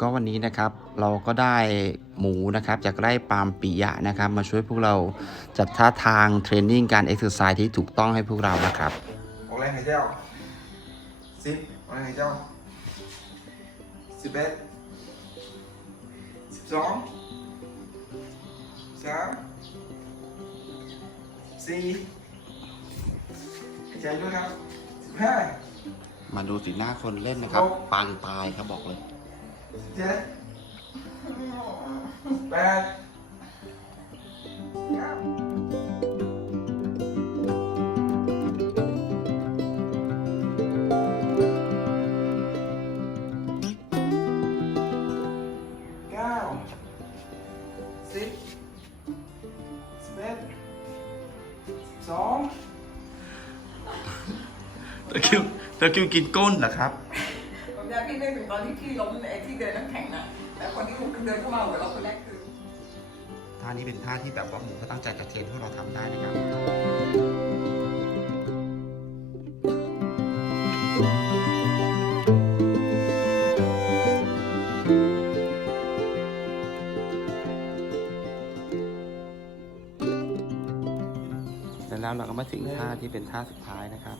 ก็วันนี้นะครับเราก็ได้หมูนะครับจากไร่ปาล์มปิยะนะครับ มาช่วยพวกเราจัดท่าทางเทรนนิ่งการเอ็กซ์ไซส์ที่ถูกต้องให้พวกเรานะครับออกแรงหายใจออกสิบออกแรงหายใจออกสิบเอ็ดสิบสองสามสี่หายใจด้วยครับสิบห้า มาดูสีหน้าคนเล่นนะครับ ปางตายครับบอกเลยเจ็ดแปดเก้าเก้าสิบสิบเอ็ดสิบสอง ตะคิวตะคิวกินก้นเหรอครับผมอยากพี่นึกถึงตอนที่พี่ล้มไอ้ที่เดินน้ำแข็งนะแต่คนที่เดินเข้ามาหัวเราะคนแรกคือท่านี้เป็นท่าที่แบบว่าหมูก็ตั้งใจจะเทรนพวกเราทำได้นะครับแล้วเราก็มาถึงท่าที่เป็นท่าสุดท้ายนะครับ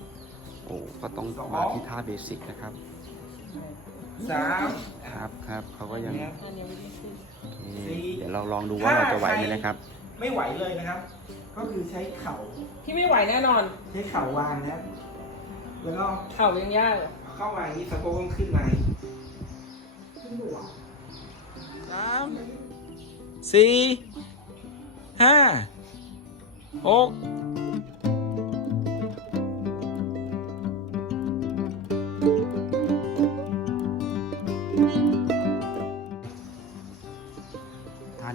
โอ้ก็ต้องมาที่ท่าเบสิกนะครับสามครับครับเขาก็ยังนะครับโอเคเดี๋ยวเราลองดูว่าเราจะไหวไหมนะครับ ไม่ไหวเลยนะครับ ก็คือใช้เข่าพี่ไม่ไหวแน่นอน ใช้เข่าวางนะแล้วก็เข่ายังยากเข้ามาอย่างนี้สะโพกต้องขึ้นมาขึ้นหัวสามสี่ห้าหก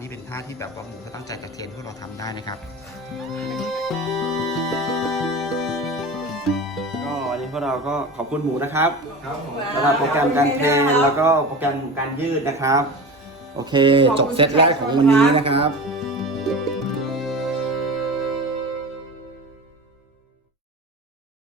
นี้เป็นท่าที่แบบว่าหมูก็ตั้งใจจะเทรนพวกเราทำได้นะครับ ก็วันนี้พวกเราก็ขอบคุณหมูนะครับครับผมสำหรับโปรแกรมการเทรนแล้วก็โปรแกรมการยืดนะครับ โอเค จบเซตแรกของวันนี้นะครับค